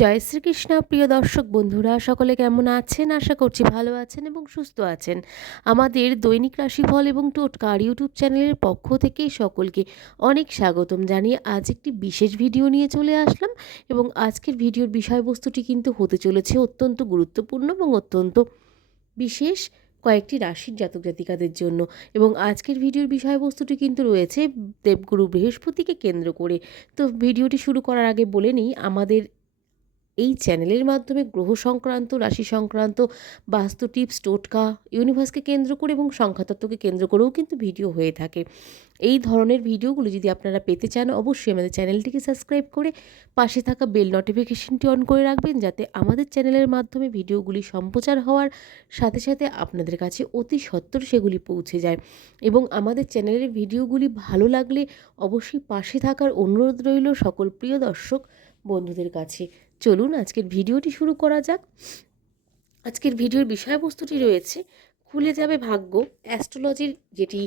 জয় শ্রীকৃষ্ণ, প্রিয় দর্শক বন্ধুরা, সকলে কেমন আছেন? আশা করছি ভালো আছেন এবং সুস্থ আছেন। আমাদের দৈনিক রাশিফল এবং টোটকার ইউটিউব চ্যানেলের পক্ষ থেকে সকলকে অনেক স্বাগতম জানিয়ে আজ একটি বিশেষ ভিডিও নিয়ে চলে আসলাম এবং আজকের ভিডিওর বিষয়বস্তুটি কিন্তু হতে চলেছে অত্যন্ত গুরুত্বপূর্ণ এবং অত্যন্ত বিশেষ কয়েকটি রাশির জাতক জাতিকাদের জন্য এবং আজকের ভিডিওর বিষয়বস্তুটি কিন্তু রয়েছে দেবগুরু বৃহস্পতিকে কেন্দ্র করে। তো ভিডিওটি শুরু করার আগে বলে নিই, আমাদের এই চ্যানেলের মাধ্যমে গ্রহ সংক্রান্ত, রাশি সংক্রান্ত, বাস্তু টিপস, টোটকা ইউনিভার্সকে কেন্দ্র করে এবং সংখ্যাতত্ত্বকে কেন্দ্র করেও কিন্তু ভিডিও হয়ে থাকে। এই ধরনের ভিডিওগুলো যদি আপনারা পেতে চান, অবশ্যই আমাদের চ্যানেলটিকে সাবস্ক্রাইব করে পাশে থাকা বেল নোটিফিকেশনটি অন করে রাখবেন, যাতে আমাদের চ্যানেলের মাধ্যমে ভিডিওগুলি সম্প্রচার হওয়ার সাথে সাথে আপনাদের কাছে অতি সত্বর সেগুলি পৌঁছে যায়। এবং আমাদের চ্যানেলের ভিডিওগুলি ভালো লাগলে অবশ্যই পাশে থাকার অনুরোধ রইল সকল প্রিয় দর্শক বন্ধুদের কাছে। চলুন আজকের ভিডিওটি শুরু করা যাক। আজকের ভিডিওর বিষয়বস্তুটি রয়েছে, খুলে যাবে ভাগ্য, অ্যাস্ট্রোলজির যেটি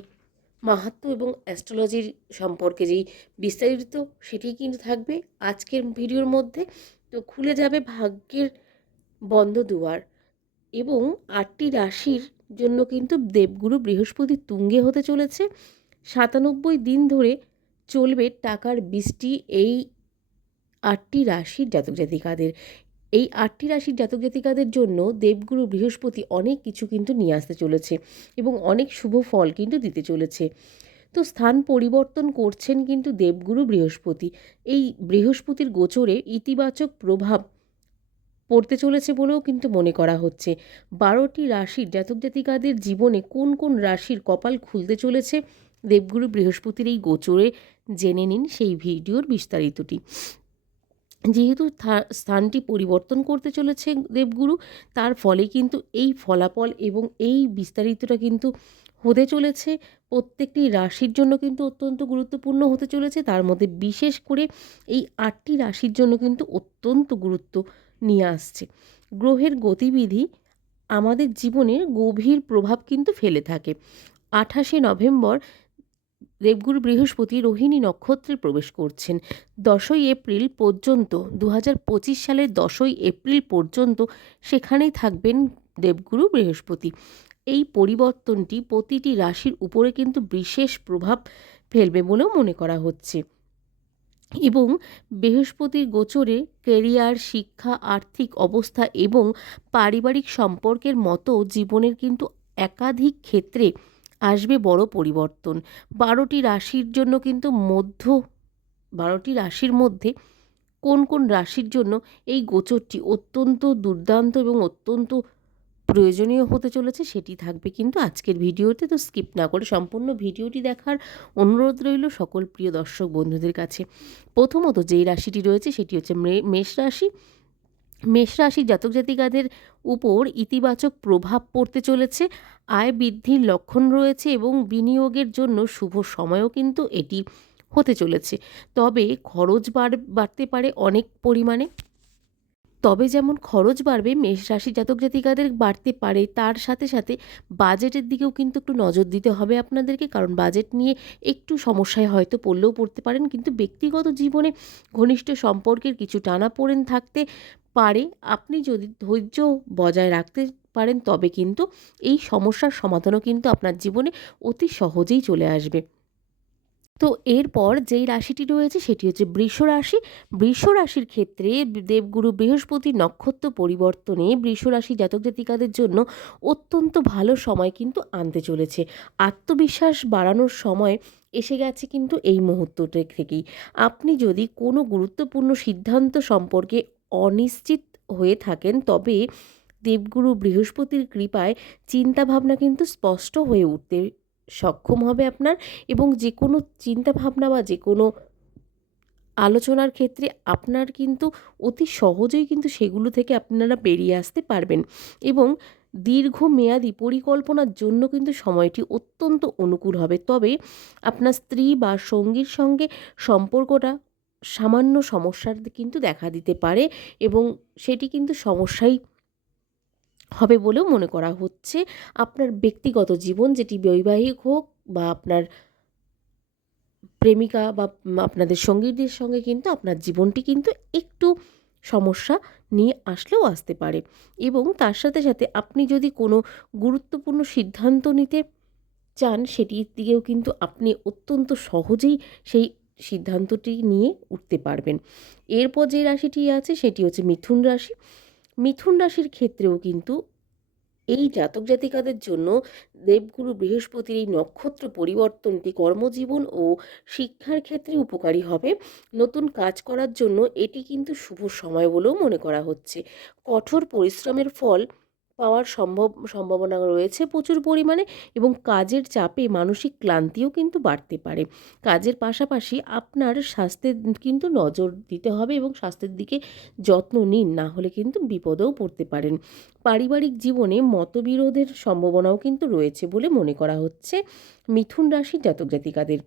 মাহাত্ম এবং অ্যাস্ট্রোলজির সম্পর্কে যেই বিস্তারিত সেটি কিন্তু থাকবে আজকের ভিডিওর মধ্যে। তো খুলে যাবে ভাগ্যের বন্ধ দুয়ার এবং আটটি রাশির জন্য কিন্তু দেবগুরু বৃহস্পতি তুঙ্গে হতে চলেছে। সাতানব্বই দিন ধরে চলবে টাকার বৃষ্টি, এই আটটি রাশির জাতক জাতিকাদের। এই আটটি রাশির জাতক জাতিকাদের জন্য দেবগুরু বৃহস্পতি অনেক কিছু কিন্তু নিয়ে আসতে চলেছে এবং অনেক শুভ ফল কিন্তু দিতে চলেছে। তো স্থান পরিবর্তন করছেন কিন্তু দেবগুরু বৃহস্পতি। এই বৃহস্পতির গোচরে ইতিবাচক প্রভাব পড়তে চলেছে বলেও কিন্তু মনে করা হচ্ছে। বারোটি রাশির জাতক জাতিকাদের জীবনে কোন কোন রাশির কপাল খুলতে চলেছে? দেবগুরু বৃহস্পতির এই গোচরে জেনে নিন সেই ভিডিওর বিস্তারিতটি। যেহেতু স্থানটি পরিবর্তন করতে চলেছে দেবগুরু, তার ফলে কিন্তু এই ফলাফল এবং এই বিস্তারিতটা কিন্তু হতে চলেছে। প্রত্যেকটি রাশির জন্য কিন্তু অত্যন্ত গুরুত্বপূর্ণ হতে চলেছে। তার মধ্যে বিশেষ করে এই আটটি রাশির জন্য কিন্তু অত্যন্ত গুরুত্ব নিয়ে আসছে। গ্রহের গতিবিধি আমাদের জীবনে গভীর প্রভাব কিন্তু ফেলে থাকে। আঠাশে নভেম্বর দেবগুরু বৃহস্পতি রোহিণী নক্ষত্রে প্রবেশ করছেন। দশই এপ্রিল পর্যন্ত দু হাজার পঁচিশ সালের দশই এপ্রিল পর্যন্ত সেখানেই থাকবেন দেবগুরু বৃহস্পতি। এই পরিবর্তনটি প্রতিটি রাশির উপরে কিন্তু বিশেষ প্রভাব ফেলবে বলেও মনে করা হচ্ছে। এবং বৃহস্পতির গোচরে কেরিয়ার, শিক্ষা, আর্থিক অবস্থা এবং পারিবারিক সম্পর্কের মতো জীবনের কিন্তু একাধিক ক্ষেত্রে আসবে বড় পরিবর্তন। বারোটি রাশির জন্য কিন্তু মধ্য, বারোটি রাশির মধ্যে কোন কোন রাশির জন্য এই গোচরটি অত্যন্ত দুর্দান্ত এবং অত্যন্ত প্রয়োজনীয় হতে চলেছে সেটি থাকবে কিন্তু আজকের ভিডিওতে। তো স্কিপ না করে সম্পূর্ণ ভিডিওটি দেখার অনুরোধ রইল সকল প্রিয় দর্শক বন্ধুদের কাছে। প্রথমত যেই রাশিটি রয়েছে সেটি হচ্ছে মেষ রাশি। মেষ রাশি জাতক জাতিকাদের উপর ইতিবাচক প্রভাব পড়তে চলেছে। আয় বৃদ্ধির লক্ষণ রয়েছে এবং বিনিয়োগের জন্য শুভ সময়ও কিন্তু এটি হতে চলেছে। তবে খরচ বাড়তে পারে অনেক পরিমাণে। তবে যেমন খরচ বাড়বে, মেষ রাশি জাতক জাতিকাদের বাড়তে পারে। তার সাথে সাথে বাজেটের দিকেও কিন্তু একটু নজর দিতে হবে আপনাদেরকে। কারণ বাজেট নিয়ে একটু সমস্যায় হয়তো পড়লেও পড়তে পারেন। কিন্তু ব্যক্তিগত জীবনে ঘনিষ্ঠ সম্পর্কের কিছু টানা পড়েন থাকতে পারে, আপনি যদি ধৈর্য বজায় রাখতে পারেন, তবে কিন্তু এই সমস্যার সমাধানও কিন্তু আপনার জীবনে অতি সহজেই চলে আসবে। তো এরপর যেই রাশিটি রয়েছে, সেটি হচ্ছে বৃষ রাশি। বৃষ রাশির ক্ষেত্রে দেবগুরু বৃহস্পতি নক্ষত্র পরিবর্তনে বৃষ রাশি জাতক জাতিকাদের জন্য অত্যন্ত ভালো সময় কিন্তু আনতে চলেছে। আত্মবিশ্বাস বাড়ানোর সময় এসে গেছে কিন্তু এই মুহূর্তটা থেকেই। আপনি যদি কোনো গুরুত্বপূর্ণ সিদ্ধান্ত সম্পর্কে অনিশ্চিত হয়ে থাকেন, তবে দেবগুরু বৃহস্পতির কৃপায় চিন্তাভাবনা কিন্তু স্পষ্ট হয়ে উঠতে সক্ষম হবে আপনার এবং যে কোনো চিন্তাভাবনা বা যে কোনো আলোচনার ক্ষেত্রে আপনার কিন্তু অতি সহজেই কিন্তু সেগুলো থেকে আপনারা বেরিয়ে আসতে পারবেন এবং দীর্ঘমেয়াদী পরিকল্পনার জন্য কিন্তু সময়টি অত্যন্ত অনুকূল হবে। তবে আপনার স্ত্রী বা সঙ্গীর সঙ্গে সম্পর্কটা সামান্য সমস্যার কিন্তু দেখা দিতে পারে এবং সেটি কিন্তু সমস্যাই হবে বলেও মনে করা হচ্ছে। আপনার ব্যক্তিগত জীবন যেটি বৈবাহিক হোক বা আপনার প্রেমিকা বা আপনাদের সঙ্গীদের সঙ্গে কিন্তু আপনার জীবনটি কিন্তু একটু সমস্যা নিয়ে আসলেও আসতে পারে এবং তার সাথে সাথে আপনি যদি কোনো গুরুত্বপূর্ণ সিদ্ধান্ত নিতে চান সেটির দিকেও কিন্তু আপনি অত্যন্ত সহজেই সেই সিদ্ধান্তটি নিয়ে উঠতে পারবেন। এরপর যে রাশিটি আছে সেটি হচ্ছে মিথুন রাশি। মিথুন রাশির ক্ষেত্রেও কিন্তু এই জাতক জাতিকাদের জন্য দেবগুরু বৃহস্পতির এই নক্ষত্র পরিবর্তনটি কর্মজীবন ও শিক্ষার ক্ষেত্রে উপকারী হবে। নতুন কাজ করার জন্য এটি কিন্তু শুভ সময় বলেও মনে করা হচ্ছে। কঠোর পরিশ্রমের ফল পাওয়ার সম্ভব, সম্ভাবনা রয়েছে প্রচুর পরিমাণে এবং কাজের চাপে মানসিক ক্লান্তিও কিন্তু বাড়তে পারে। কাজের পাশাপাশি আপনার স্বাস্থ্যের কিন্তু নজর দিতে হবে এবং স্বাস্থ্যের দিকে যত্ন নিন, না হলে কিন্তু বিপদেও পড়তে পারেন। পারিবারিক জীবনে মতবিরোধের সম্ভাবনাও কিন্তু রয়েছে বলে মনে করা হচ্ছে। মিথুন রাশির জাতক জাতিকাদের।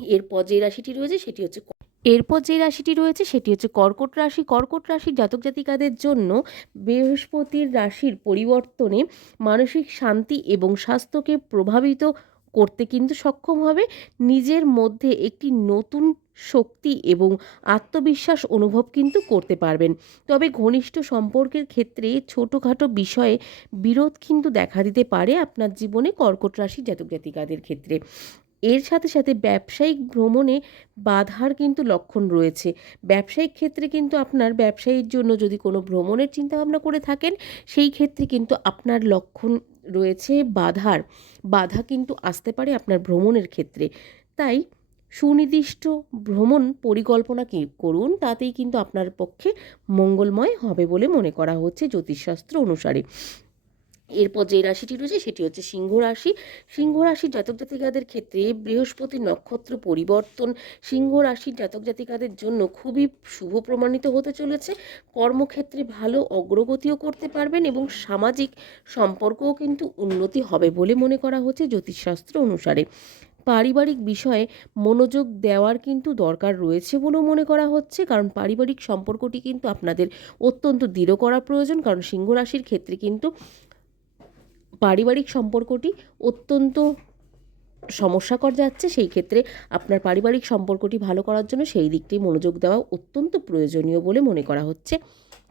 এরপর যে রাশিটি রয়েছে সেটি হচ্ছে এরপর যে রাশিটি রয়েছে সেটি হচ্ছে কর্কট রাশি। কর্কট রাশির জাতক জাতিকাদের জন্য বৃহস্পতির রাশির পরিবর্তনে মানসিক শান্তি এবং স্বাস্থ্যকে প্রভাবিত করতে কিন্তু সক্ষম হবে। নিজের মধ্যে একটি নতুন শক্তি এবং আত্মবিশ্বাস অনুভব কিন্তু করতে পারবেন। তবে ঘনিষ্ঠ সম্পর্কের ক্ষেত্রে ছোটোখাটো বিষয়ে বিরোধ কিন্তু দেখা দিতে পারে আপনার জীবনে কর্কট রাশি জাতক জাতিকাদের ক্ষেত্রে। এর সাথে সাথে ব্যবসায়িক ভ্রমণে বাধার কিন্তু লক্ষণ রয়েছে। ব্যবসায়িক ক্ষেত্রে কিন্তু আপনার ব্যবসায়ীর জন্য যদি কোনো ভ্রমণের চিন্তাভাবনা করে থাকেন, সেই ক্ষেত্রে কিন্তু আপনার লক্ষণ রয়েছে বাধার। বাধা কিন্তু আসতে পারে আপনার ভ্রমণের ক্ষেত্রে। তাই সুনির্দিষ্ট ভ্রমণ পরিকল্পনা কি করুন, তাতেই কিন্তু আপনার পক্ষে মঙ্গলময় হবে বলে মনে করা হচ্ছে জ্যোতিষশাস্ত্র অনুসারে। এরপর যে রাশিটি রয়েছে সেটি হচ্ছে সিংহ রাশি। সিংহ রাশির জাতক জাতিকাদের ক্ষেত্রে বৃহস্পতি নক্ষত্র পরিবর্তন। সিংহ রাশির জাতক জাতিকাদের জন্য খুবই শুভ প্রমাণিত হতে চলেছে। কর্মক্ষেত্রে ভালো অগ্রগতিও করতে পারবেন এবং সামাজিক সম্পর্কও কিন্তু উন্নতি হবে বলে মনে করা হচ্ছে জ্যোতিষশাস্ত্র অনুসারে। পারিবারিক বিষয়ে মনোযোগ দেওয়ার কিন্তু দরকার রয়েছে বলেও মনে করা হচ্ছে, কারণ পারিবারিক সম্পর্কটি কিন্তু আপনাদের অত্যন্ত দৃঢ় করা প্রয়োজন, কারণ সিংহ রাশির ক্ষেত্রে কিন্তু পারিবারিক সম্পর্কটি অত্যন্ত সমস্যাকর যাচ্ছে, সেই ক্ষেত্রে আপনার পারিবারিক সম্পর্কটি ভালো করার জন্য সেই দিকটি মনোযোগ দেওয়া অত্যন্ত প্রয়োজনীয় বলে মনে করা হচ্ছে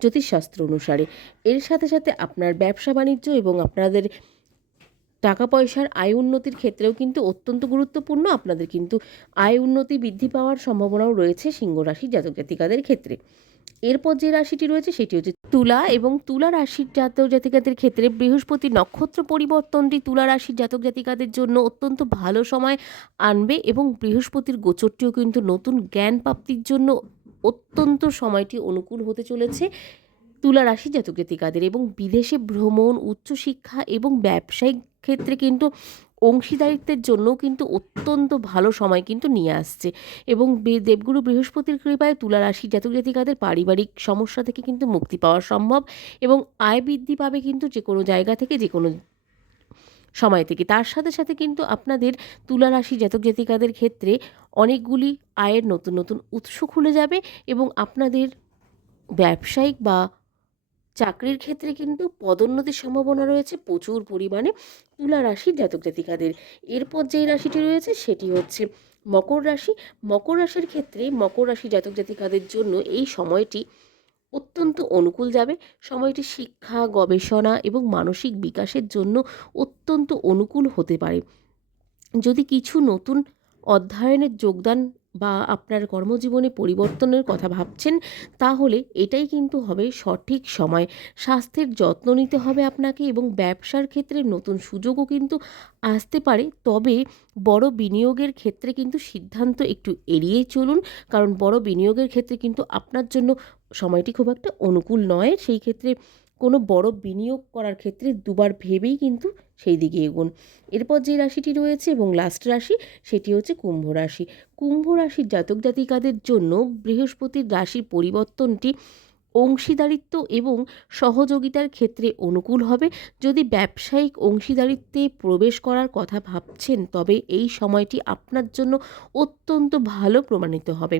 জ্যোতিষশাস্ত্র অনুসারে। এর সাথে সাথে আপনার ব্যবসা বাণিজ্য এবং আপনাদের টাকা পয়সার আয় উন্নতির ক্ষেত্রেও কিন্তু অত্যন্ত গুরুত্বপূর্ণ। আপনাদের কিন্তু আয় উন্নতি বৃদ্ধি পাওয়ার সম্ভাবনাও রয়েছে সিংহ রাশি জাতক জাতিকাদের ক্ষেত্রে। এরপর যে রাশিটি রয়েছে সেটি হচ্ছে তুলা এবং তুলা রাশির জাতক জাতিকাদের ক্ষেত্রে বৃহস্পতি নক্ষত্র পরিবর্তনটি তুলা রাশির জাতক জাতিকাদের জন্য অত্যন্ত ভালো সময় আনবে এবং বৃহস্পতির গোচরটিও কিন্তু নতুন জ্ঞান প্রাপ্তির জন্য অত্যন্ত সময়টি অনুকূল হতে চলেছে তুলা রাশি জাতক জাতিকাদের এবং বিদেশে ভ্রমণ, উচ্চশিক্ষা এবং ব্যবসায়িক ক্ষেত্রে কিন্তু অংশীদারিত্বের জন্যও কিন্তু অত্যন্ত ভালো সময় কিন্তু নিয়ে আসছে। এবং দেবগুরু বৃহস্পতির কৃপায় তুলা রাশি জাতক জাতিকাদের পারিবারিক সমস্যা থেকে কিন্তু মুক্তি পাওয়া সম্ভব এবং আয় বৃদ্ধি পাবে কিন্তু যে কোনো জায়গা থেকে, যে কোনো সময় থেকে। তার সাথে সাথে কিন্তু আপনাদের তুলা রাশি জাতক জাতিকাদের ক্ষেত্রে অনেকগুলি আয়ের নতুন নতুন উৎস খুলে যাবে এবং আপনাদের ব্যবসায়িক বা চাকরির ক্ষেত্রে কিন্তু পদোন্নতির সম্ভাবনা রয়েছে, প্রচুর পরিমাণে তুলা রাশির জাতক জাতিকাদের। এরপর যেই রাশিটি রয়েছে সেটি হচ্ছে মকর রাশি। মকর রাশির ক্ষেত্রে মকর রাশি জাতক জাতিকাদের জন্য এই সময়টি অত্যন্ত অনুকূল যাবে। সময়টি শিক্ষা, গবেষণা এবং মানসিক বিকাশের জন্য অত্যন্ত অনুকূল হতে পারে। যদি কিছু নতুন অধ্যয়নের যোগদান বা আপনার কর্মজীবনে পরিবর্তনের কথা ভাবছেন, তাহলে এটাই কিন্তু হবে সঠিক সময়। স্বাস্থ্যের যত্ন নিতে হবে আপনাকে এবং ব্যবসার ক্ষেত্রে নতুন সুযোগও কিন্তু আসতে পারে। তবে বড় বিনিয়োগের ক্ষেত্রে কিন্তু সিদ্ধান্ত একটু এড়িয়েই চলুন, কারণ বড় বিনিয়োগের ক্ষেত্রে কিন্তু আপনার জন্য সময়টি খুব একটা অনুকূল নয়। সেই ক্ষেত্রে কোনো বড় বিনিয়োগ করার ক্ষেত্রে দুবার ভেবেই কিন্তু সেই দিকে এগোন। এরপর যে রাশিটি রয়েছে এবং লাস্ট রাশি, সেটি হচ্ছে কুম্ভ রাশি। কুম্ভ রাশির জাতক জাতিকাদের জন্য বৃহস্পতির রাশির পরিবর্তনটি অংশীদারিত্ব এবং সহযোগিতার ক্ষেত্রে অনুকূল হবে। যদি ব্যবসায়িক অংশীদারিত্বে প্রবেশ করার কথা ভাবছেন, তবে এই সময়টি আপনার জন্য অত্যন্ত ভালো প্রমাণিত হবে।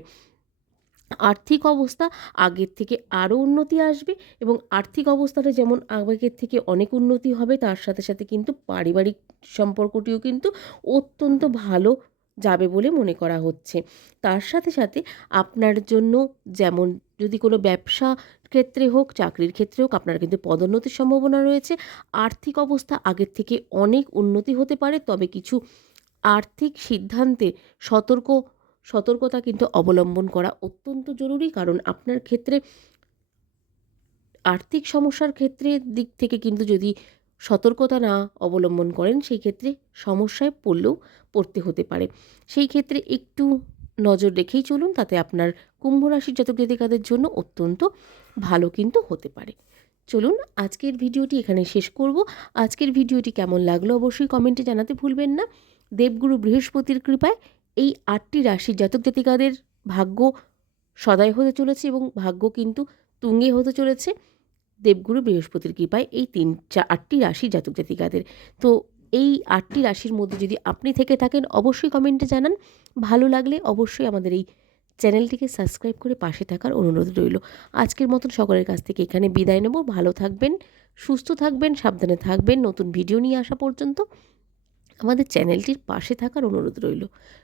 আর্থিক অবস্থা আগের থেকে আরও উন্নতি আসবে এবং আর্থিক অবস্থাটা যেমন আগের থেকে অনেক উন্নতি হবে, তার সাথে সাথে কিন্তু পারিবারিক সম্পর্কটিও কিন্তু অত্যন্ত ভালো যাবে বলে মনে করা হচ্ছে। তার সাথে সাথে আপনার জন্য যেমন যদি কোনো ব্যবসা ক্ষেত্রে হোক, চাকরির ক্ষেত্রে হোক, আপনার কিন্তু পদোন্নতির সম্ভাবনা রয়েছে। আর্থিক অবস্থা আগের থেকে অনেক উন্নতি হতে পারে, তবে কিছু আর্থিক সিদ্ধান্তে সতর্ক সতর্কতা কিন্তু অবলম্বন করা অত্যন্ত জরুরি। কারণ আপনার ক্ষেত্রে আর্থিক সমস্যার ক্ষেত্রে দিক থেকে কিন্তু যদি সতর্কতা না অবলম্বন করেন, সেই ক্ষেত্রে সমস্যায় পড়লেও পড়তে হতে পারে। সেই ক্ষেত্রে একটু নজর রেখেই চলুন, তাতে আপনার কুম্ভ রাশির জাতক জাতিকাদের জন্য অত্যন্ত ভালো কিন্তু হতে পারে। চলুন, আজকের ভিডিওটি এখানে শেষ করব। আজকের ভিডিওটি কেমন লাগল অবশ্যই কমেন্টে জানাতে ভুলবেন না। দেবগুরু বৃহস্পতির কৃপায় এই আটটি রাশির জাতক জাতিকাদের ভাগ্য সদয় হতে চলেছে এবং ভাগ্য কিন্তু তুঙ্গে হতে চলেছে। দেবগুরু বৃহস্পতির কৃপায় এই তিন, চা, আটটি রাশি জাতক জাতিকাদের। তো এই আটটি রাশির মধ্যে যদি আপনি থেকে থাকেন, অবশ্যই কমেন্টে জানান। ভালো লাগলে অবশ্যই আমাদের এই চ্যানেলটিকে সাবস্ক্রাইব করে পাশে থাকার অনুরোধ রইল। আজকের মতন সকলের কাছ থেকে এখানে বিদায় নেব। ভালো থাকবেন, সুস্থ থাকবেন, সাবধানে থাকবেন। নতুন ভিডিও নিয়ে আসা পর্যন্ত আমাদের চ্যানেলটির পাশে থাকার অনুরোধ রইল।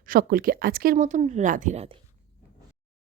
সকলকে আজকের মতন রাধে রাধে।